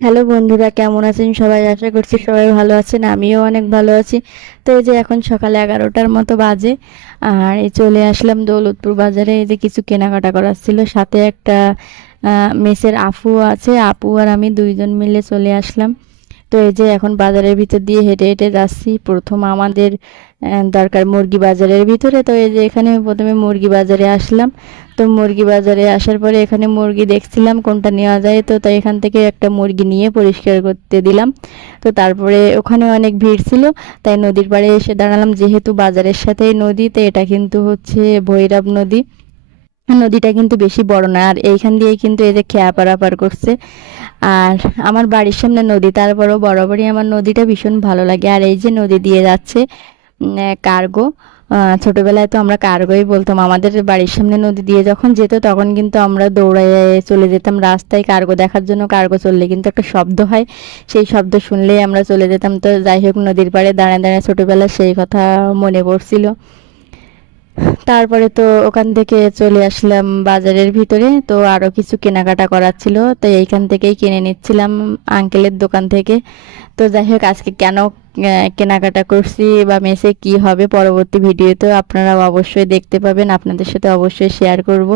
Hello বন্ধুরা, কেমন আছেন সবাই? আশা করছি সবাই ভালো আছেন, আমিও অনেক ভালো আছি। তো এই যে এখন সকাল 11টার মতো বাজে, আর এই চলে আসলাম দৌলতপুর বাজারে। এই যে কিছু কেনাকাটা করার ছিল, সাথে একটা মেসের আপু আছে, আপু আর আমি দুইজন মিলে চলে আসলাম। তো এই যে এখন বাজারের ভিতর দিয়ে হেঁটে হেঁটে যাচ্ছি। প্রথম আমাদের দরকার মুরগি বাজারের ভিতরে। তো এই যে এখানে প্রথমে মুরগি বাজারে আসলাম। তো মুরগি বাজারে আসার পরে এখানে মুরগি দেখছিলাম কোনটা নেওয়া যায়, তো তাই এখান থেকে একটা মুরগি নিয়ে পরিষ্কার করতে দিলাম। তো তারপরে ওখানে অনেক ভিড় ছিল, তাই নদীর পাড়ে এসে দাঁড়ালাম। যেহেতু বাজারের সাথেই নদী, তো এটা কিন্তু হচ্ছে ভৈরব নদী। নদীটা কিন্তু বেশি বড় না, আর এইখান দিয়ে কিন্তু এই যে খেয়া পারাপার করছে। আর আমার বাড়ির সামনে নদী, তারপরেও বরাবরই আমার নদীটা ভীষণ ভালো লাগে। আর এই যে নদী দিয়ে যাচ্ছে কার্গো। ছোটবেলায় তো আমরা কার্গোই বলতাম। আমাদের বাড়ির সামনে নদী দিয়ে যখন যেত তখন কিন্তু আমরা দৌড়ে চলে যেতাম রাস্তায় কার্গো দেখার জন্য। কার্গো চললে কিন্তু একটা শব্দ হয়, সেই শব্দ শুনলেই আমরা চলে যেতাম। তো যাই হোক, নদীর পাড়ে দাঁড়ায় দাঁড়ায় ছোটবেলার সেই কথা মনে পড়ছিল। তারপরে তো ওখান থেকে চলে আসলাম বাজারের ভিতরে। তো আরো কিছু কেনাকাটা করার ছিল, তো এইখান থেকেই কিনে নিচ্ছিলাম আঙ্কেলের দোকান থেকে। তো যাই হোক, আজকে কেন কেনাকাটা করছি বা মেসে কি হবে পরবর্তী ভিডিওতে আপনারা অবশ্যই দেখতে পাবেন, আপনাদের সাথে অবশ্যই শেয়ার করব।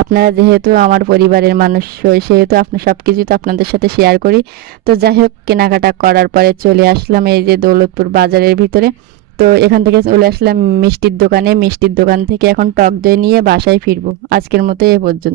আপনারা যেহেতু আমার পরিবারের মানুষ, সেহেতু আপনার সব কিছুই তো আপনাদের সাথে শেয়ার করি। তো যাই হোক, কেনাকাটা করার পরে চলে আসলাম এই যে দৌলতপুর বাজারের ভিতরে। তো এখান থেকে চলে আসলাম মিষ্টির দোকানে। মিষ্টির দোকান থেকে এখন টক দই নিয়ে বাসায় ফিরবো। আজকের মতো এ পর্যন্ত।